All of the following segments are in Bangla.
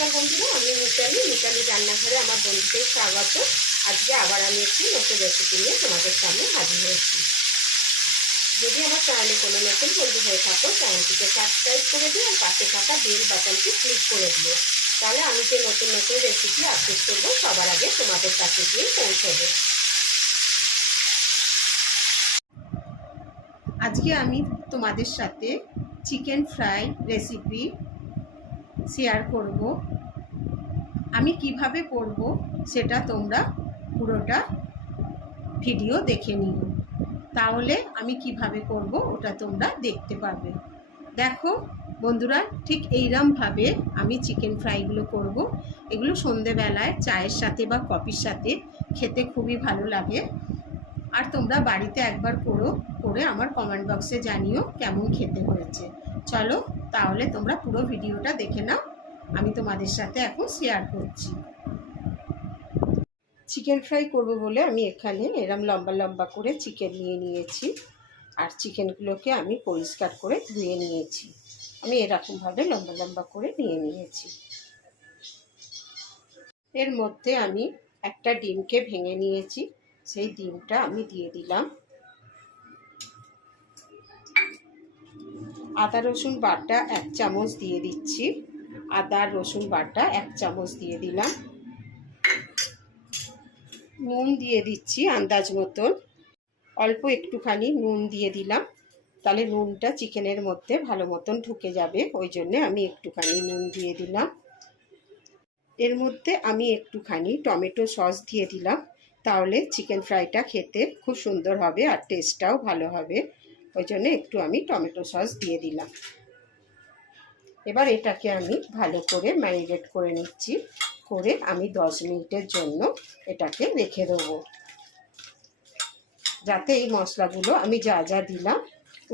নমস্কার বন্ধুরা, আমি মিতালি রান্নাঘরে আমার বন্ধুদের স্বাগত। আজকে আবার আমি একটি নতুন রেসিপি নিয়ে তোমাদের সামনে হাজির হয়েছি। যদি আমার চ্যানেলে কোনো নতুন বন্ধু হয়ে থাকো, চ্যানেলটিকে সাবস্ক্রাইব করে দিও আর পাশে থাকা বেল বাটনটি ক্লিক করে দিও। তাহলে আমি যে নতুন নতুন রেসিপি আপলোড করবো সবার আগে তোমাদের কাছে গিয়ে পৌঁছবে। আজকে আমি তোমাদের সাথে চিকেন ফ্রাই রেসিপি শেয়ার করব। আমি কিভাবে করব সেটা তোমরা পুরোটা ভিডিও দেখে নিও, তাহলে আমি কিভাবে করব ওটা তোমরা দেখতে পারবে। দেখো বন্ধুরা, ঠিক এইরকমভাবে আমি চিকেন ফ্রাইগুলো করব। এগুলো সন্ধেবেলায় চায়ের সাথে বা কফির সাথে খেতে খুবই ভালো লাগে। আর তোমরা বাড়িতে একবার করে আমার কমেন্ট বক্সে জানিও কেমন খেতে হয়েছে। চলো তাহলে তোমরা পুরো ভিডিওটা দেখে নাও, আমি তোমাদের সাথে এখন শেয়ার করছি। চিকেন ফ্রাই করব বলে আমি এখানে এরম লম্বা লম্বা করে চিকেন নিয়ে নিয়েছি, আর চিকেনগুলোকে আমি পরিষ্কার করে ধুয়ে নিয়েছি। আমি এরকমভাবে লম্বা লম্বা করে নিয়ে নিয়েছি। এর মধ্যে আমি একটা ডিমকে ভেঙে নিয়েছি, সেই ডিমটা আমি দিয়ে দিলাম। আদা রসুন বাটা 1 চামচ দিয়ে দিচ্ছি। আদা রসুন বাটা 1 চামচ দিয়ে দিলাম। নুন দিয়ে দিচ্ছি আন্দাজ মতন, অল্প একটুখানি নুন দিয়ে দিলাম, তাহলে নুনটা চিকেনের মধ্যে ভালো মতন ঢুকে যাবে, ওই জন্যে আমি একটুখানি নুন দিয়ে দিলাম। এর মধ্যে আমি একটুখানি টমেটো সস দিয়ে দিলাম, তাহলে চিকেন ফ্রাইটা খেতে খুব সুন্দর হবে আর টেস্টটাও ভালো হবে, ওই জন্য একটু আমি টমেটো সস দিয়ে দিলাম। এবার এটাকে আমি ভালো করে ম্যারিনেট করে নিচ্ছি, করে আমি 10 মিনিটের জন্য এটাকে রেখে দেবো, যাতে এই মশলাগুলো আমি যা যা দিলাম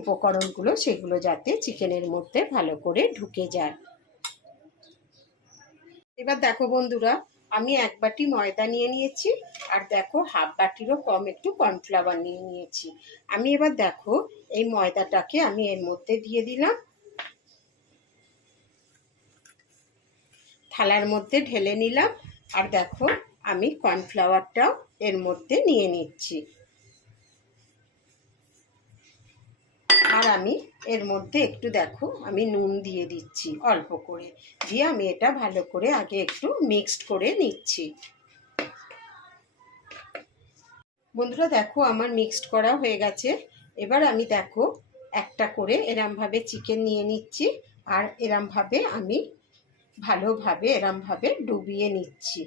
উপকরণগুলো সেগুলো যাতে চিকেনের মধ্যে ভালো করে ঢুকে যায়। এবার দেখো বন্ধুরা, আমি 1 বাটি ময়দা নিয়ে নিয়েছি, আর দেখো হাফ বাটিরও কম একটু কর্নফ্লাওয়ার নিয়ে নিয়েছি। আমি এবার দেখো এই ময়দাটাকে আমি এর মধ্যে দিয়ে দিলাম, থালার মধ্যে ঢেলে নিলাম, আর দেখো আমি কর্নফ্লাওয়ারটাও এর মধ্যে নিয়ে নিচ্ছি। আর আমি এর মধ্যে একটু দেখো আমি নুন দিয়ে দিচ্ছি অল্প করে, দিয়ে আমি এটা ভালো করে আগে একটু মিক্সড করে নিচ্ছি। বন্ধুরা দেখো আমার মিক্সড করা হয়ে গেছে। এবার আমি দেখো একটা করে এরমভাবে চিকেন নিয়ে নিচ্ছি, আর এরমভাবে আমি ভালোভাবে এরমভাবে ডুবিয়ে নিচ্ছি।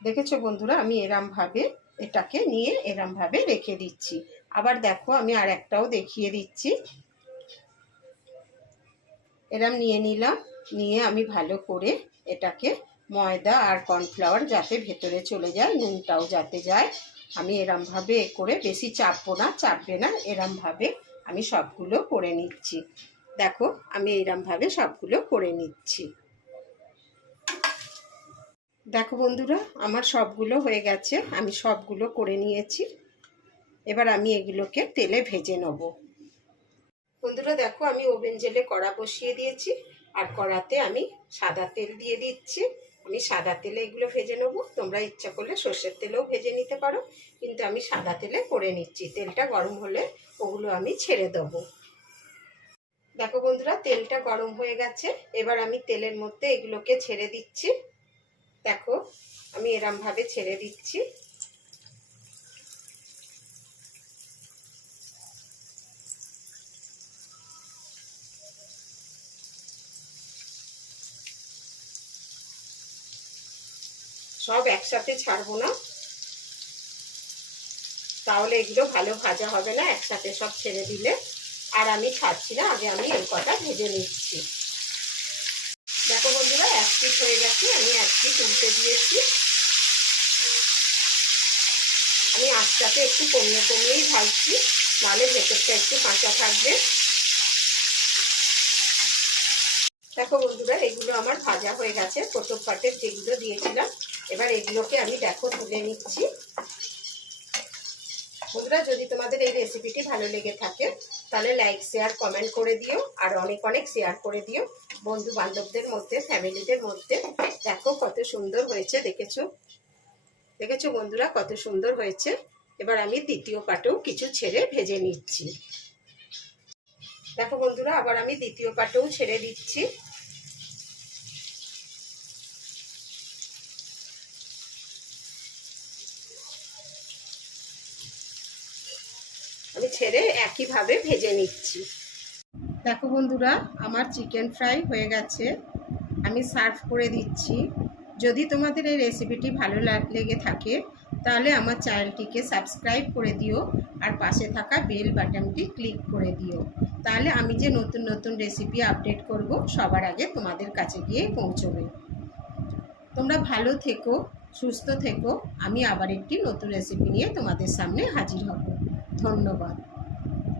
দেখেছো বন্ধুরা, আমি এরমভাবে এটাকে নিয়ে এরমভাবে রেখে দিচ্ছি। আবার দেখো আমি আর একটাও দেখিয়ে দিচ্ছি। এরম নিয়ে নিলাম, নিয়ে আমি ভালো করে এটাকে ময়দা আর কর্নফ্লাওয়ার যাতে ভেতরে চলে যায়, নুনটাও যাতে যায়, আমি এরমভাবে করে বেশি চাপবে না, এরমভাবে আমি সবগুলো করে নিচ্ছি। দেখো আমি এরমভাবে সবগুলো করে নিচ্ছি। দেখো বন্ধুরা, আমার সবগুলো হয়ে গেছে, আমি সবগুলো করে নিয়েছি। এবার আমি এগুলোকে তেলে ভেজে নেব। বন্ধুরা দেখো আমি ওভেন জেলে কড়া বসিয়ে দিয়েছি, আর কড়াতে আমি সাদা তেল দিয়ে দিচ্ছি। আমি সাদা তেলে এগুলো ভেজে নেব, তোমরা ইচ্ছা করলে সর্ষের তেলেও ভেজে নিতে পারো, কিন্তু আমি সাদা তেলে করে নিচ্ছি। তেলটা গরম হলে ওগুলো আমি ছেড়ে দেবো। দেখো বন্ধুরা তেলটা গরম হয়ে গেছে, এবার আমি তেলের মধ্যে এগুলোকে ছেড়ে দিচ্ছি। দেখো আমি এরমভাবে ছেড়ে দিচ্ছি। সব একসাথে ছাড়বো না, তাহলে এগুলো ভালো ভাজা হবে না একসাথে সব ছেড়ে দিলে। আর আমি ছাড়ছি না, আগে আমি এই কটা ভেজে নিচ্ছি। দেখো বন্ধুরা 1 পিস হয়ে গেছে, আমি 1 পিস উল্টে দিয়েছি। আমি আঁচটাকে একটু কমিয়েই ভাজছি, নাহলে ভেতরটা একটু কাঁচা থাকবে। দেখো বন্ধুরা এগুলো আমার ভাজা হয়ে গেছে, প্রথম পাটের যেগুলো দিয়েছিলাম। এবার এগুলোকে আমি দেখো তুলে নিচ্ছি। বন্ধুরা যদি তোমাদের এই রেসিপিটি ভালো লেগে থাকে তাহলে লাইক শেয়ার কমেন্ট করে দিও, আর অনেক অনেক শেয়ার করে দিও বন্ধু বান্ধবদের মধ্যে, ফ্যামিলিদের মধ্যে। দেখো কত সুন্দর হয়েছে, দেখেছো দেখেছো বন্ধুরা কত সুন্দর হয়েছে। এবার আমি দ্বিতীয় পাটেও কিছু ছেড়ে ভেজে নিচ্ছি। দেখো বন্ধুরা, আবার আমি দ্বিতীয় পাটেও ছেড়ে দিচ্ছি। আমি ছেড়ে একইভাবে ভেজে নিচ্ছি। দেখো বন্ধুরা, আমার চিকেন ফ্রাই হয়ে গেছে, আমি সার্ভ করে দিচ্ছি। যদি তোমাদের এই রেসিপিটি ভালো লেগে থাকে তাহলে আমার চ্যানেলটিকে সাবস্ক্রাইব করে দিও, আর পাশে থাকা বেল বাটনটি ক্লিক করে দিও। তাহলে আমি যে নতুন নতুন রেসিপি আপডেট করব সবার আগে তোমাদের কাছে গিয়ে পৌঁছবে। তোমরা ভালো থেকো, সুস্থ থেকো। আমি আবার একটি নতুন রেসিপি নিয়ে তোমাদের সামনে হাজির হব। ধন্যবাদ।